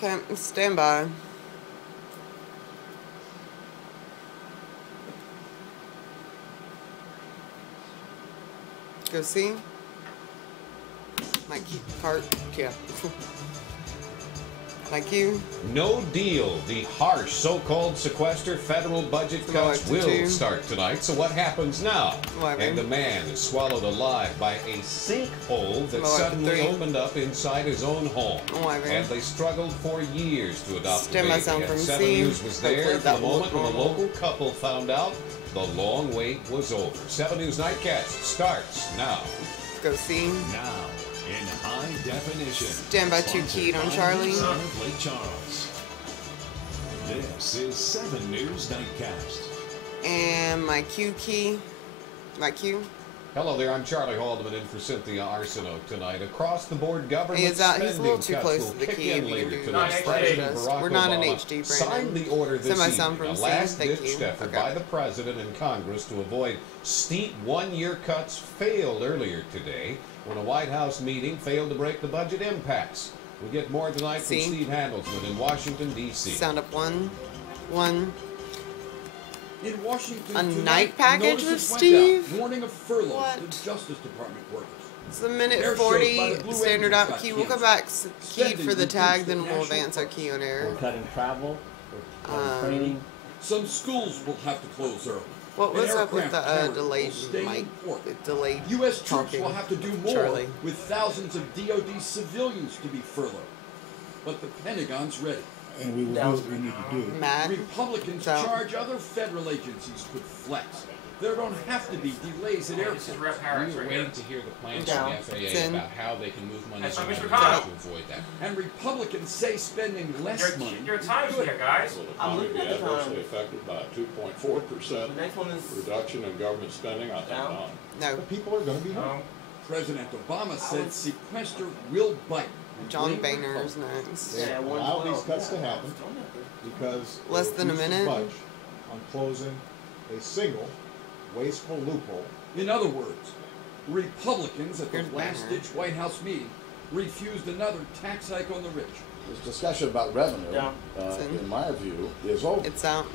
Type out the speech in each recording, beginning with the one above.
Okay, stand by. Go see. My cart. Yeah. Thank you. No deal. The harsh so-called sequester federal budget cuts will start tonight. So what happens now? And the man is swallowed alive by a sinkhole that suddenly opened up inside his own home. And they struggled for years to adopt a baby. And 7 News was there at the moment when the local couple found out the long wait was over. 7 News Nightcast starts now. Go see. Now. In high definition. Stand by 2 keyed on Charlie. Lake Charles. This is 7 News Nightcast. And my Q key. My Q. Hello there, I'm Charlie Haldeman in for Cynthia Arsenault tonight. Across the board, government he's a little too cuts close will to the kick key. in later tonight. President Barack We're not in Obama HD, signed the order this evening, a last-ditch effort Okay. by the President and Congress to avoid steep one-year cuts failed earlier today when a White House meeting failed to break the budget impasse. We'll get more tonight from Steve Handelsman in Washington, D.C. Sound up one. In Washington, a night package with Steve? Warning of furloughs to Justice Department workers. It's a minute 40, standard out key. We'll come back keyed for the tag, then we'll advance our key on air. We're cutting travel, we're cutting training. Some schools will have to close early. What was up with the delayed mic? Delayed U.S. troops will have to do more Charlie. with thousands of DoD civilians to be furloughed. But the Pentagon's ready. And we will do what we need to do. Matt, Republicans charge other federal agencies with flex. There don't have to be delays at airports. We were waiting to hear the plans from the FAA about how they can move money around to avoid that. And Republicans say spending less money. Your time's here, guys. Will the economy be adversely affected by a 2.4% reduction in government spending? I think not. No. The people are going to be home. President Obama said sequester will bite. John Boehner is next. They allow these cuts to happen because less than a minute budge on closing a single wasteful loophole. In other words, Republicans at the last-ditch White House meeting refused another tax hike on the rich. This discussion about revenue, in my view, is over. It's out.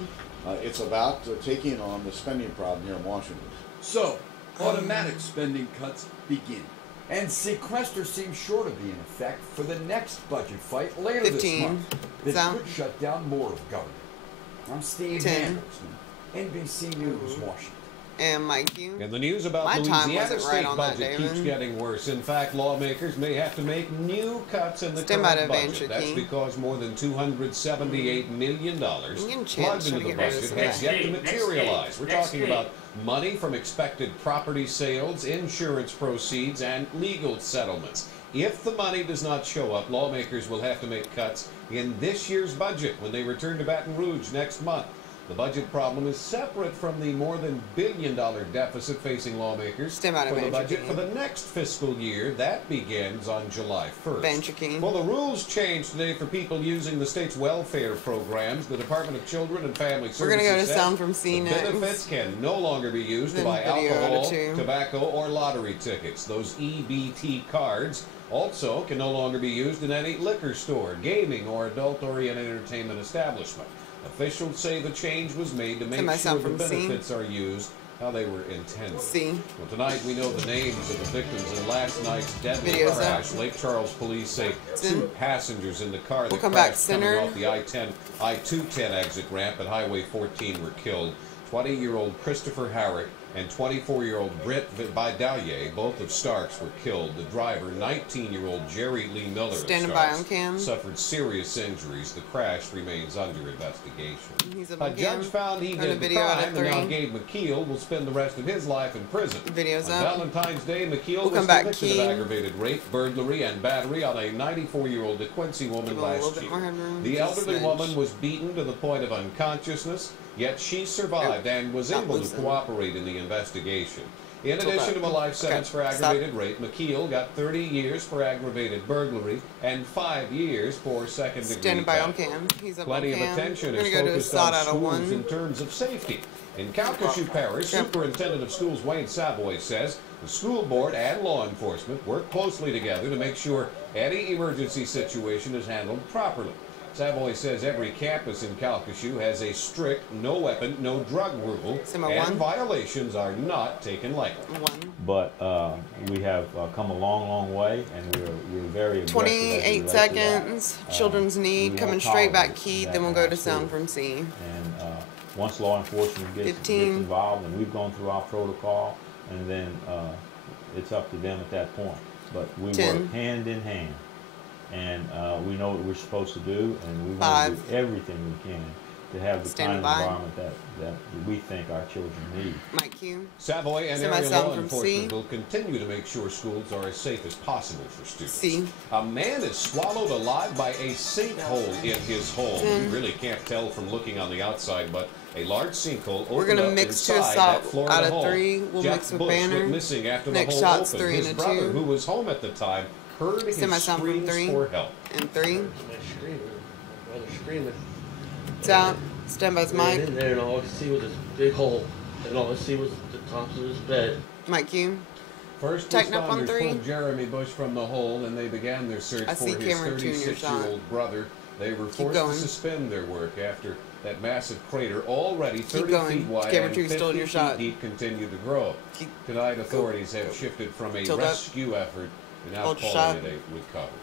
It's about taking on the spending problem here in Washington. So, automatic spending cuts begin. And sequester seems sure to be in effect for the next budget fight later this month. This could shut down more of government. I'm Steve Handelsman, NBC News, Washington. And Mike, you. And the news about Louisiana state budget keeps getting worse. In fact, lawmakers may have to make new cuts in the current budget. That's because more than $278 million plugged into the budget has yet to materialize. We're talking about money from expected property sales, insurance proceeds, and legal settlements. If the money does not show up, lawmakers will have to make cuts in this year's budget when they return to Baton Rouge next month. The budget problem is separate from the more than billion-dollar deficit facing lawmakers for the budget for the next fiscal year. That begins on July 1st. Well, the rules changed today for people using the state's welfare programs. The Department of Children and Family Services We're going to go to sound from CNN. The benefits can no longer be used to buy alcohol, tobacco, or lottery tickets. Those EBT cards also can no longer be used in any liquor store, gaming, or adult-oriented entertainment establishment. Officials say the change was made to make sure the benefits are used how they were intended. Well, tonight we know the names of the victims in last night's deadly crash. Lake Charles police say 2 passengers in the car that crashed coming off the I-210 exit ramp at Highway 14 were killed. 20-year-old Christopher Harrick and 24-year-old Britt Vidalier, both of Starks, were killed. The driver, 19-year-old Jerry Lee Miller of Starks, suffered serious injuries. The crash remains under investigation. A judge found he did the crime, and now Gabe McKeel will spend the rest of his life in prison. On Valentine's Day, McKeel was convicted of aggravated rape, burglary, and battery on a 94-year-old DeQuincy woman last year. The elderly woman was beaten to the point of unconsciousness, yet she survived and was able to cooperate in the investigation. In addition to a life sentence for aggravated rape, McKeel got 30 years for aggravated burglary and 5 years for second-degree theft. Plenty of attention is focused on schools in terms of safety. In Calcasieu Parish, Superintendent of Schools Wayne Savoy says the school board and law enforcement work closely together to make sure any emergency situation is handled properly. Savoy says every campus in Calcasieu has a strict no weapon, no drug rule, and violations are not taken lightly. But we have come a long, long way, and we're very aggressive. 28 seconds. Children's need coming straight back keyed. Then we'll go to sound from C. And once law enforcement gets involved, and we've gone through our protocol, and then it's up to them at that point. But we work hand in hand. And we know what we're supposed to do, and we want to do everything we can to have the kind of environment that we think our children need. Mike Q. Savoy and area law enforcement will continue to make sure schools are as safe as possible for students. C. A man is swallowed alive by a sinkhole in his home. You really can't tell from looking on the outside, but a large sinkhole opened up mix to a inside stop out of 3. We'll mix with Banner. Went missing after Next the hole shot's opened. 3 His and a brother, 2. who was home at the time, heard his screams for help. And 3. My brother screaming. It's out. Stand by Mike. In there, and all I could see was this big hole, and all I see was the tops of his bed. Mike Q. First responders pulled Jeremy Bush from the hole, and they began their search for his 36-year-old brother. They were forced to suspend their work after that massive crater, already 30 feet wide and 50 feet deep, continued to grow. Tonight, authorities have shifted from a rescue effort to now calling it a recovery.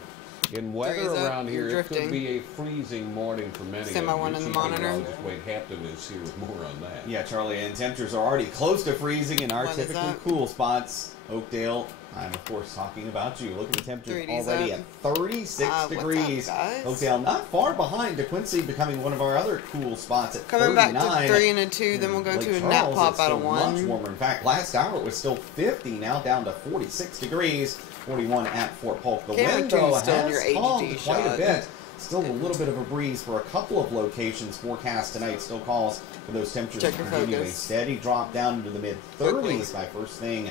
In weather around here, it could be a freezing morning for many. Semi-1 in the monitor. Wade Hampton is here with more on that. Yeah, Charlie, and temperatures are already close to freezing in our typically cool spots. Oakdale, I'm of course talking about you. Look at the temperature already at 36 degrees. Oakdale not far behind DeQuincy, becoming one of our other cool spots at 39. Coming back to 3 and a 2, then we'll go to a nap pop out of 1. Much warmer. In fact, last hour it was still 50, now down to 46 degrees. 41 at Fort Polk. The wind, though, has calmed quite a bit. Still a little bit of a breeze for a couple of locations. Forecast tonight still calls for those temperatures to continue a steady drop down into the mid-30s by first thing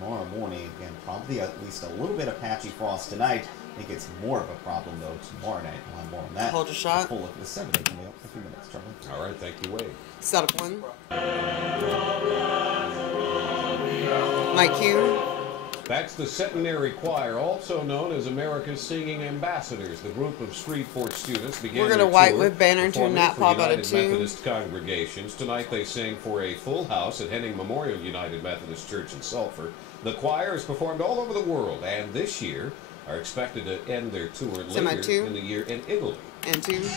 tomorrow morning. Again, probably at least a little bit of patchy frost tonight. I think it's more of a problem, though, tomorrow night. We'll have more on that. Hold your shot. Full look at the 7 coming up in a few minutes, Charlie. All right, thank you, Wade. Set up 1. Mike Q. That's the Centenary Choir, also known as America's Singing Ambassadors. The group of Shreveport students began We're going to white with Banner to a nap pop out of 2. Methodist congregations. Tonight they sang for a full house at Henning Memorial United Methodist Church in Sulphur. The choir has performed all over the world, and this year are expected to end their tour later in the year in Italy. And 2.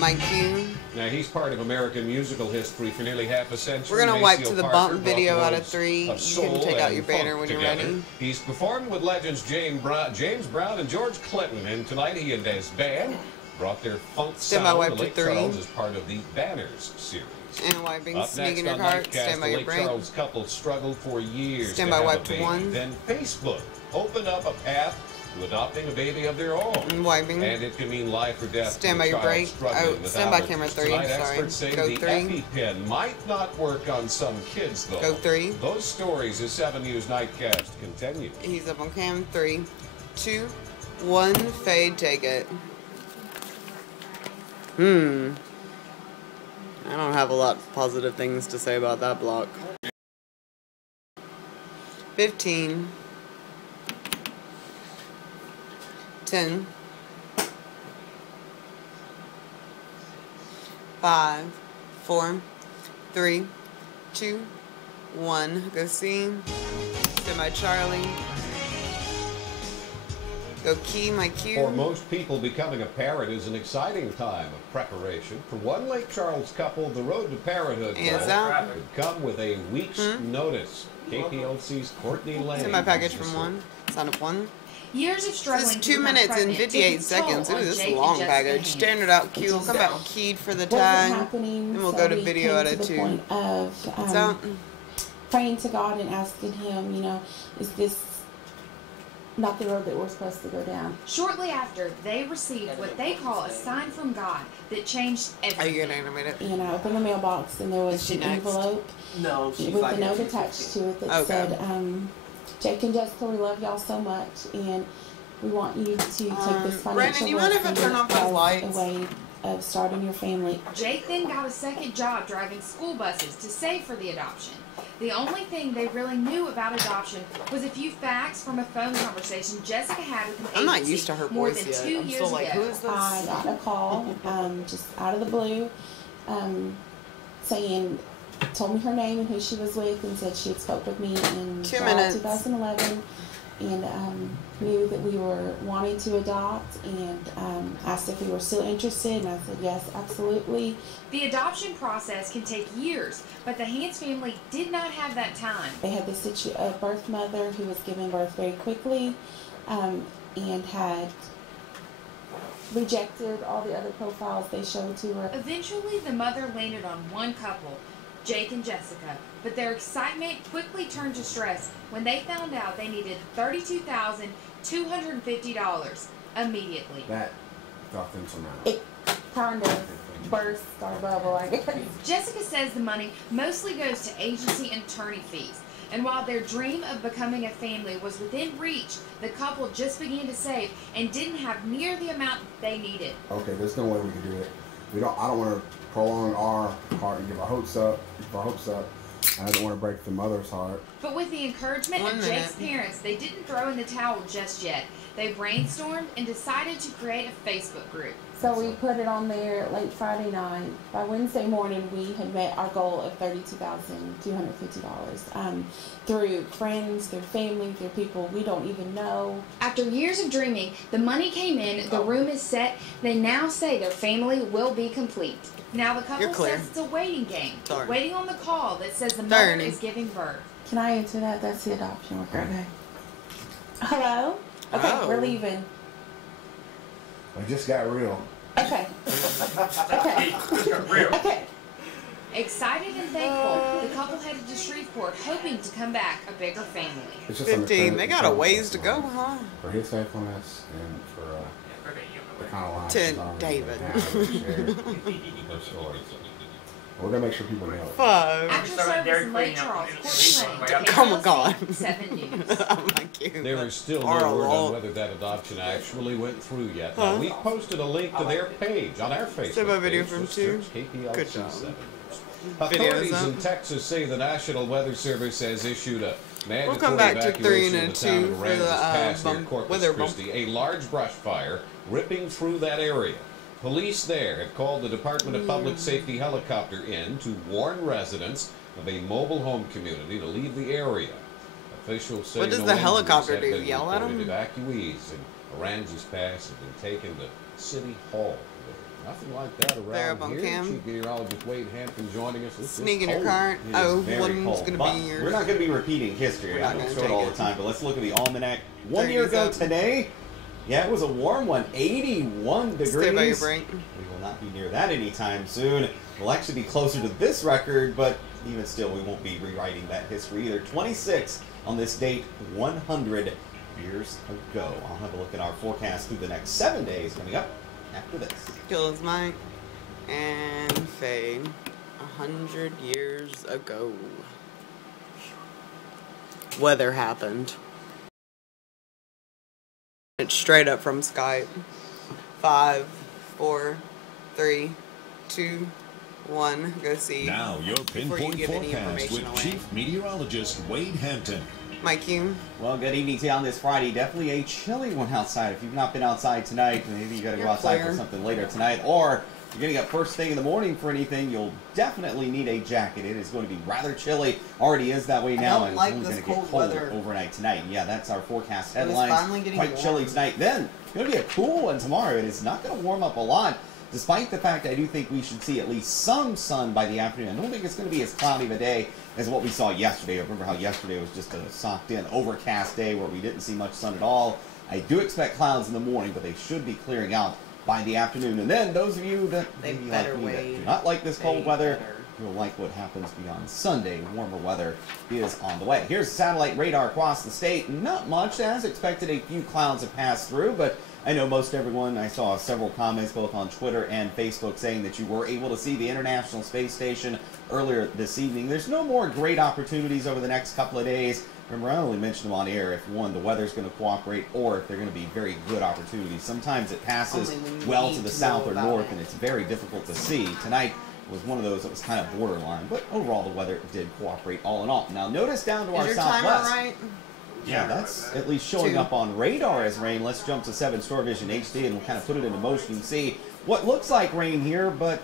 Mike Q. Now, he's part of American musical history for nearly half a century. We're going to wipe to the bump video out of 3. You can take out your banner when you're ready. He's performed with legends James Brown and George Clinton, and tonight he and his band brought their funk sound to Lake Charles as part of the Banners series. And wiping, Up sneak next in your on cart, Nightcast, stand by the your Lake break. Charles couple struggled for years Stand to by have wipe a to baby. 1. Then Facebook opened up a path to adopting a baby of their own. And wiping. And it can mean life or death. Stand by your break. Oh, stand by camera 3. Tonight, Sorry. experts say Go the 3. EpiPen might not work on some kids, though. Go 3. Those stories as 7 News Nightcast continue. He's up on cam. 3, 2, 1. Fade. Take it. I don't have a lot of positive things to say about that block. 15. 10. 5, 4, 3, 2, 1. Go C. Stand by Charlie. Go key, my cue. For most people, becoming a parent is an exciting time of preparation. For one Lake Charles couple, the road to parenthood could come with a week's notice. KPLC's Courtney Lane. Send my package from 1. Sign up 1. Years of struggling. This is 2 minutes and 58 seconds. Ooh, this is a long package. Standard out cue. We'll come back keyed for the tag. And we'll go to video at a 2. Point of praying to God and asking Him, you know, is this not the road that we're supposed to go down? Shortly after, they received what they call a sign from God that changed everything. Are you gonna animate it? And I opened the mailbox and there was an envelope with a note attached to it that said, Jake and Jessica, we love y'all so much, and we want you to take this financial Brandon, you mind if I turn off those lights? A way of starting your family. Jake then got a second job driving school buses to save for the adoption. The only thing they really knew about adoption was a few facts from a phone conversation Jessica had with an agency. I'm not used to her more voice than yet. 2 I'm years still like, ago. who is this? I got a call, just out of the blue, saying, told me her name and who she was with, and said she had spoke with me in 2011, and knew that we were wanting to adopt, and asked if we were still interested, and I said yes, absolutely. The adoption process can take years, but the Hans family did not have that time. They had a birth mother who was giving birth very quickly, and had rejected all the other profiles they showed to her. Eventually, the mother landed on one couple, Jake and Jessica, but their excitement quickly turned to stress when they found out they needed $32,250 immediately. That dropped them some out. It kind of burst our bubble, I guess. Jessica says the money mostly goes to agency and attorney fees. And while their dream of becoming a family was within reach, the couple just began to save and didn't have near the amount they needed. Okay, there's no way we can do it. I don't want to prolong our heart and give our hopes up. I don't want to break the mother's heart. But with the encouragement of Jake's parents, they didn't throw in the towel just yet. They brainstormed and decided to create a Facebook group. So we put it on there late Friday night. By Wednesday morning, we had met our goal of $32,250 through friends, through family, through people we don't even know. After years of dreaming, the money came in, the room is set. They now say their family will be complete. Now the couple says it's a waiting game, waiting on the call that says the mother is giving birth. Can I answer that? That's the adoption worker. Okay. Hello? Okay, we're leaving. It just got real. Okay. Okay. Okay. Excited and thankful, the couple headed to Shreveport, hoping to come back a bigger family. 15. They got a ways to go, huh? For his faithfulness and for the kind of life to David. We're gonna make sure people know. 5. After service in Lake Charles, Oh my God. 7 News. There is still no word on whether that adoption actually went through yet. Now, we've posted a link to their page on our Facebook page. Video from 2. KPLC-TV. Authorities in Texas say the National Weather Service has issued a mandatory evacuation of the town of Aransas Pass near Corpus Christi. A large brush fire ripping through that area. Police there have called the Department of Public Safety helicopter in to warn residents of a mobile home community to leave the area. Officials say what does the helicopter do? Yell at them? Evacuees in Aransas Pass have been taken to City Hall. Nothing like that around here. Chief Meteorologist Wade Hampton joining us. Sneak in your car. Oh, one's going to be yours. We're not going to be repeating history. I don't show it all the time, but let's look at the almanac. 1 year ago today, yeah, it was a warm one, 81 degrees. Stay by your break. We will not be near that anytime soon. We'll actually be closer to this record, but even still, we won't be rewriting that history either. 26 on this date, 100 years ago. I'll have a look at our forecast through the next 7 days coming up after this. Kills Mike and Faye. 100 years ago. Weather happened. It's straight up from Skype. 5, 4, 3, 2, 1. Go see. Now your pinpoint forecast with Chief Meteorologist Wade Hampton. Mike, you. Well, good evening to you on this Friday. Definitely a chilly one outside. If you've not been outside tonight, maybe you got to go outside for something later tonight, or you're getting up first thing in the morning for anything, you'll definitely need a jacket. It is going to be rather chilly. Already is that way now, and it's only going to get cold overnight tonight. Yeah, that's our forecast headlines. Quite chilly tonight. Then it's going to be a cool one tomorrow. It is not going to warm up a lot, despite the fact I do think we should see at least some sun by the afternoon. I don't think it's going to be as cloudy of a day as what we saw yesterday. I remember how yesterday was just a socked-in, overcast day where we didn't see much sun at all. I do expect clouds in the morning, but they should be clearing out by the afternoon. And then those of you that maybe like me that do not like this cold weather, you'll like what happens beyond Sunday. Warmer weather is on the way. Here's satellite radar across the state. Not much. As expected, a few clouds have passed through, but I know most everyone, I saw several comments both on Twitter and Facebook saying that you were able to see the International Space Station earlier this evening. There's no more great opportunities over the next couple of days remember, I only mentioned them on air if, one, the weather's going to cooperate or if they're going to be very good opportunities. Sometimes it passes well to the south or north, and it's very difficult to see. Tonight was one of those that was kind of borderline, but overall the weather did cooperate all in all. Now, notice down to our southwest. Right? Yeah, that's at least showing up on radar as rain. Let's jump to 7 Store Vision HD and we'll kind of put it into motion. You can see what looks like rain here, but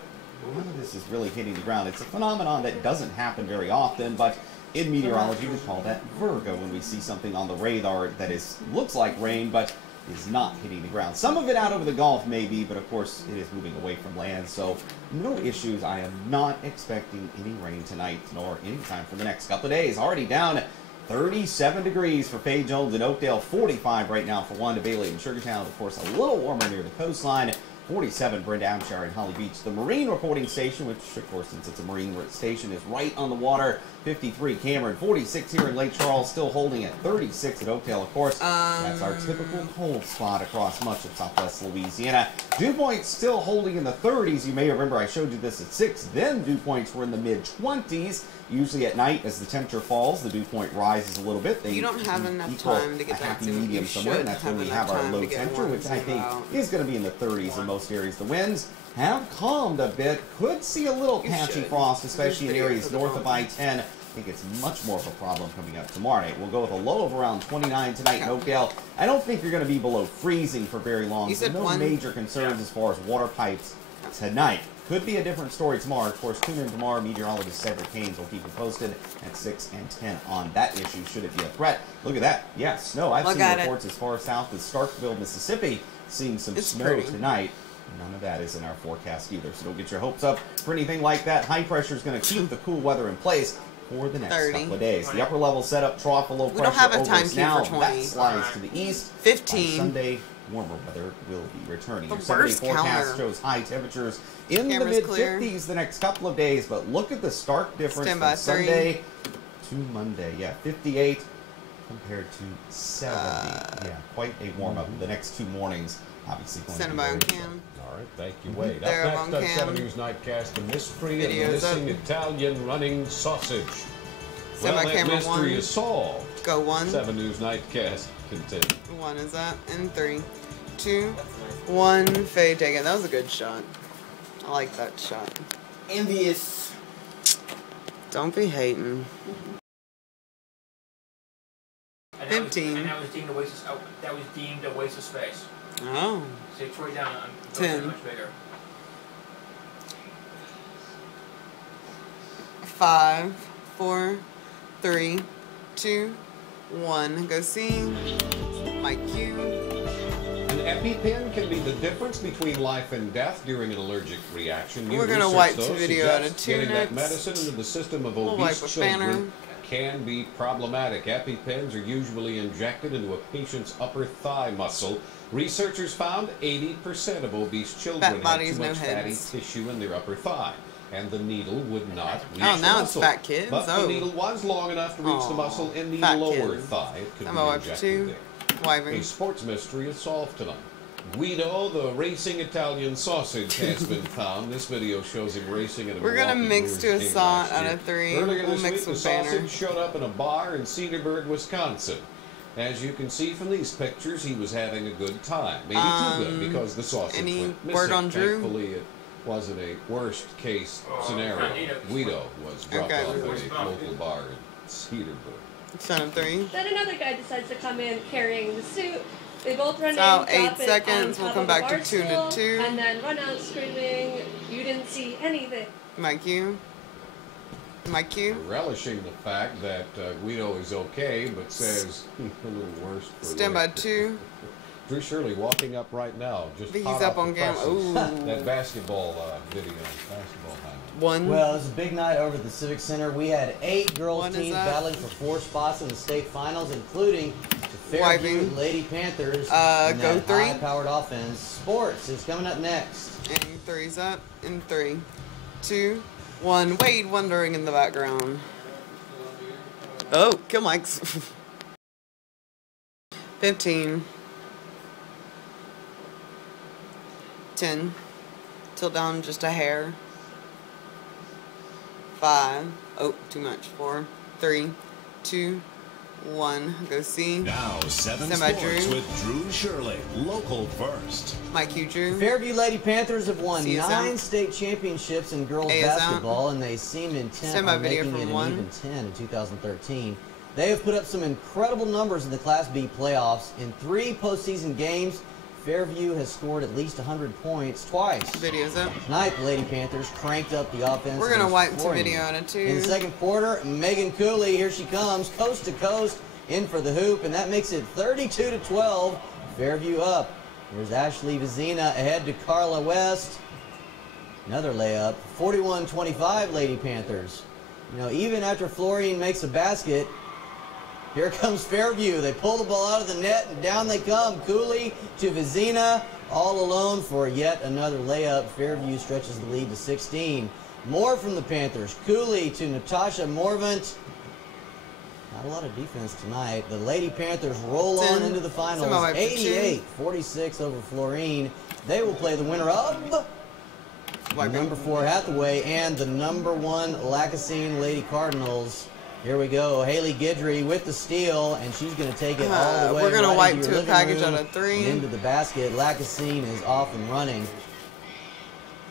none of this is really hitting the ground. It's a phenomenon that doesn't happen very often, but in meteorology we call that Virgo, when we see something on the radar that looks like rain, but is not hitting the ground. Some of it out over the Gulf maybe, but of course it is moving away from land, so no issues. I am not expecting any rain tonight nor anytime for the next couple of days. Already down 37 degrees for Faye Jones and Oakdale, 45 right now for Wanda Bailey and Sugartown. Of course, a little warmer near the coastline. 47 Brent Amshire and Holly Beach. The Marine reporting station, which of course since it's a Marine station, is right on the water. 53 Cameron, 46 here in Lake Charles, still holding at 36 at Oakdale. Of course, that's our typical cold spot across much of southwest Louisiana. Dew points still holding in the 30s. You may remember I showed you this at 6. Then dew points were in the mid-20s. Usually at night, as the temperature falls, the dew point rises a little bit. You don't have enough time to get that happy medium somewhere, and that's when we have our low temperature, which I think is going to be in the 30s in most areas. The winds have calmed a bit. Could see a little patchy frost, especially in areas north of I-10. I think it's much more of a problem coming up tomorrow night. We'll go with a low of around 29 tonight in Oakdale. I don't think you're going to be below freezing for very long, so no major concerns as far as water pipes tonight. Could be a different story tomorrow. Of course, tune in tomorrow. Meteorologist Cedric Haynes will keep you posted at 6 and 10 on that issue, should it be a threat. Look at that. Yeah, snow. I've seen reports as far south as Starkville, Mississippi, seeing some snow tonight. None of that is in our forecast either, so don't get your hopes up for anything like that. High pressure is going to keep the cool weather in place for the next couple of days. The upper level setup, trough, a low pressure. We don't have a time cue now. For 20. That slides to the east. 15. By Sunday, warmer weather will be returning. Your 7-day forecast shows high temperatures in the mid-50s the next couple of days, but look at the stark difference from Sunday to Monday. Yeah, 58 compared to 70. Yeah, quite a warm-up the next 2 mornings. Obviously going Stand by on cam. All right, thank you, Wade. Up next on 7 News Nightcast, the mystery of the missing Italian running sausage. Well, that mystery is solved. Go 1. 7 News Nightcast continue. 1 is up in 3, 2, 1. Faye, take it. That was a good shot. I like that shot. Envious. Don't be hating. 15. And that was deemed a waste of space. Oh. So it's way down. 10. Much bigger. 5, 4, 3, 2, 1. Go see my cue. An EpiPen can be the difference between life and death during an allergic reaction. We're going to wipe the video out of 2 getting minutes. that medicine into the system of obese children can be problematic. EpiPens are usually injected into a patient's upper thigh muscle. Researchers found 80% of obese children had too much fatty tissue in their upper thigh, and the needle would not reach the muscle. Oh, now it's fat kids. But the needle was long enough to reach the muscle in the lower thigh. It could be injected there. A sports mystery is solved tonight. Guido, the racing Italian sausage, has been found. This video shows him racing at a We're going to mix to a salt out of 3. Earlier we'll this mix week, the sausage showed up in a bar in Cedarburg, Wisconsin. As you can see from these pictures, he was having a good time. Maybe too good, because the sausage went missing. Word on Drew? Thankfully, it wasn't a worst-case scenario. Guido was dropped off at a local bar in Cedarburg. Son of 3. Then another guy decides to come in carrying the suit. They both run in, out drop 8 seconds. It we'll come back to 2 to 2. And then run out screaming, "You didn't see anything." My cue. My cue. Relishing the fact that Guido is okay, but says he's a little worse. Stand by 2. Drew Shirley walking up right now. Just he's up on camera. Ooh. That basketball video. Basketball highlight. 1. Well, it was a big night over at the Civic Center. We had 8 girls teams battling for 4 spots in the state finals, including the Fairview Lady Panthers. Go 3. High-powered offense. Sports is coming up next. And 3's up in 3, 2, 1. Wade wondering in the background. Oh, kill mics. 15. 10. Tilt down just a hair. 5. Oh, too much. 4, 3, 2, 1. Go see. Now 7 Semi Sports Drew. with Drew Shirley, local first. Mike Q. Drew. Fairview Lady Panthers have won See 9 state championships in girls basketball, and they seem intent on making it an even 10 in 2013. They have put up some incredible numbers in the Class B playoffs. In 3 postseason games, Fairview has scored at least 100 points twice. Video's up. Tonight, the Lady Panthers cranked up the offense. We're going to wipe to video on it, too. In the second quarter, Megan Cooley, here she comes, coast to coast, in for the hoop, and that makes it 32-12. Fairview up. Here's Ashley Vizina ahead to Carla West. Another layup. 41-25, Lady Panthers. You know, even after Florine makes a basket, here comes Fairview. They pull the ball out of the net, and down they come. Cooley to Vizina, all alone for yet another layup. Fairview stretches the lead to 16. More from the Panthers. Cooley to Natasha Morvant. Not a lot of defense tonight. The Lady Panthers roll on into the finals. 88-46 over Florine. They will play the winner of number 4 Hathaway and the number 1 Lacassine Lady Cardinals. Here we go. Haley Guidry with the steal, and she's going to take it all the way. We're going to wipe to a package room on a 3. into the basket. Lacassine is off and running.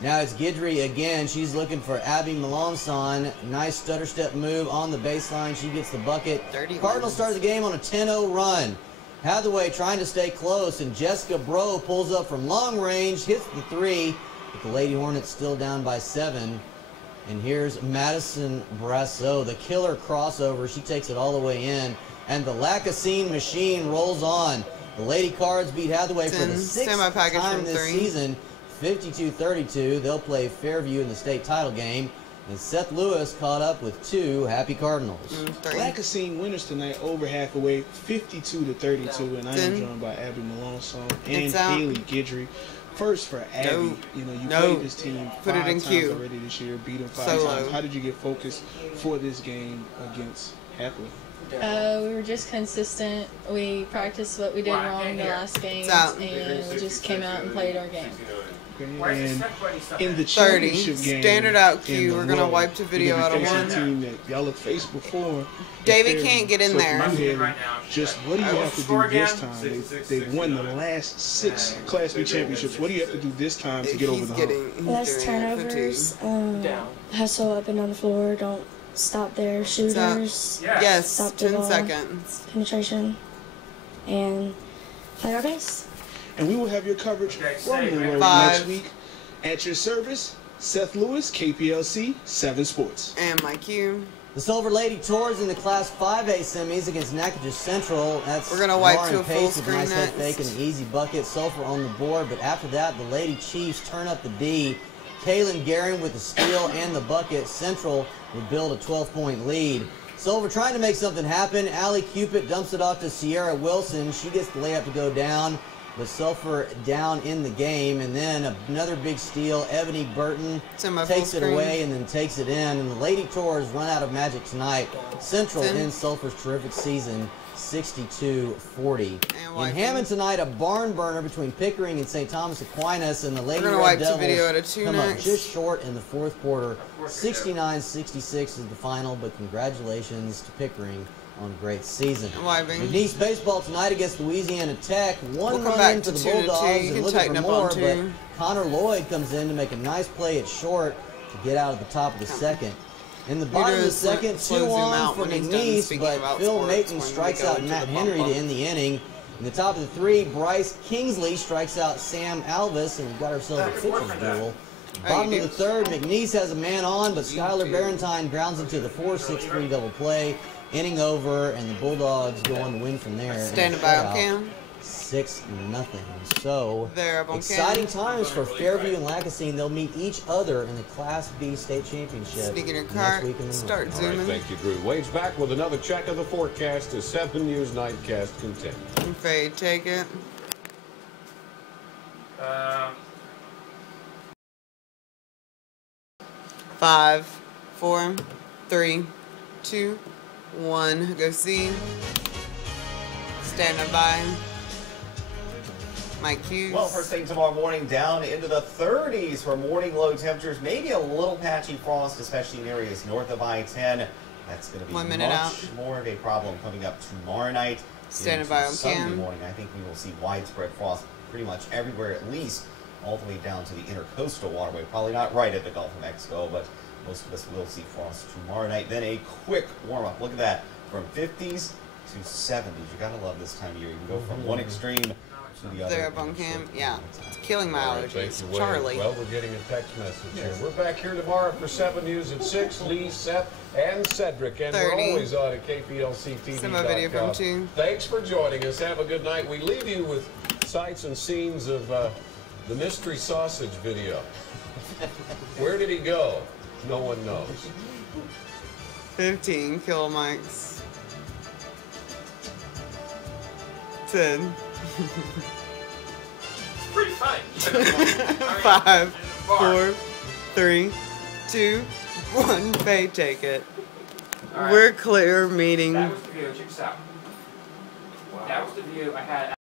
Now it's Guidry again. She's looking for Abby Melanson. Nice stutter step move on the baseline. She gets the bucket. Cardinals start the game on a 10-0 run. Hathaway trying to stay close, and Jessica Bro pulls up from long range, hits the 3, but the Lady Hornets still down by 7. And here's Madison Brasso, the killer crossover. She takes it all the way in, and the Lacassine machine rolls on. The Lady Cards beat Hathaway for the 6th time this season, 52-32. They'll play Fairview in the state title game, and Seth Lewis caught up with 2 Happy Cardinals. Lacassine winners tonight over Hathaway, 52-32, and I am joined by Abby Melanson and Haley Guidry. First for Abby, you know, you played this team 5 times already this year, beat them 5 times. How did you get focused for this game against Hathaway? We were just consistent. We practiced what we did wrong the last games, and just came out and played our game. And in the championship game, standard out cue. We're gonna wipe to video out of 1. Team that y'all have faced before. David can't get in there. Just what do you have to do this time? They've won the last 6 Class B championships. What do you have to do this time to get over the hump? Less turnovers. Hustle up and down the floor. Don't stop there. Shooters. Yes. Stop the 10 ball. seconds. Penetration. And play our base. And we will have your coverage from the road next week. At your service, Seth Lewis, KPLC 7 Sports. And Mike Q. The Silver Lady tours in the Class 5A semis against Natchitoches Central. We're going to wipe to a full screen nice head fake and an easy bucket. Sulphur on the board, but after that, the Lady Chiefs turn up the D. Kaylin Guerin with the steal and the bucket. Central would build a 12-point lead. Silver trying to make something happen. Allie Cupid dumps it off to Sierra Wilson. She gets the layup to go down, but Sulphur down in the game. And then another big steal. Ebony Burton takes it away and then takes it in. And the Lady Tours run out of magic tonight. Central ends Sulphur's terrific season 62-40. In Hammond tonight, a barn burner between Pickering and St. Thomas Aquinas, and the Lady Red Devils come up just short in the 4th quarter. 69-66 is the final, but congratulations to Pickering on a great season. McNeese baseball tonight against Louisiana Tech. One run into the Bulldogs and looking for more, but Connor Lloyd comes in to make a nice play at short to get out at the top of the 2nd. In the bottom of the 2nd, 2-on for McNeese, but Phil Mayton strikes out Matt Henry to end the inning. In the top of the 3, Bryce Kingsley strikes out Sam Alvis, and we've got ourselves a pitcher's duel. Bottom of the 3rd, McNeese has a man on, but Skylar Barentine grounds into the 4-6-3 double play. Inning over, and the Bulldogs go on to win from there. Standing by on cam. 6-0. So, exciting times for Fairview and Lacassine. They'll meet each other in the Class B state championship next week in the start zooming. All right, thank you, Drew. Wade's back with another check of the forecast as 7 News Nightcast continues. Fade, take it. 5, 4, 3, 2, 1. Go see. Standing by. Mike Hughes. Well, first thing tomorrow morning, down into the 30s for morning low temperatures. Maybe a little patchy frost, especially in areas north of I-10. That's going to be 1 minute out. much more of a problem coming up tomorrow night. Standing by on Sunday cam. morning. I think we will see widespread frost pretty much everywhere, at least all the way down to the intercoastal waterway. Probably not right at the Gulf of Mexico, but most of us will see frost tomorrow night. Then a quick warm-up. Look at that. From 50s to 70s. You got to love this time of year. You can go from one extreme to the other. There up on cam. Yeah. It's killing my allergies. Charlie. Well, we're getting a text message here. We're back here tomorrow for 7 News at 6. Lee, Seth, and Cedric. And 30. we're always on at KPLC-TV. Some video from 2. Thanks for joining us. Have a good night. We leave you with sights and scenes of the mystery sausage video. Where did he go? No one knows. 15 kill mics. 10. It's pretty funny. 5, 4, 3, 2, 1. Faye, take it. All right. We're clear. Meeting. That was the view. Check this out. That was the view I had.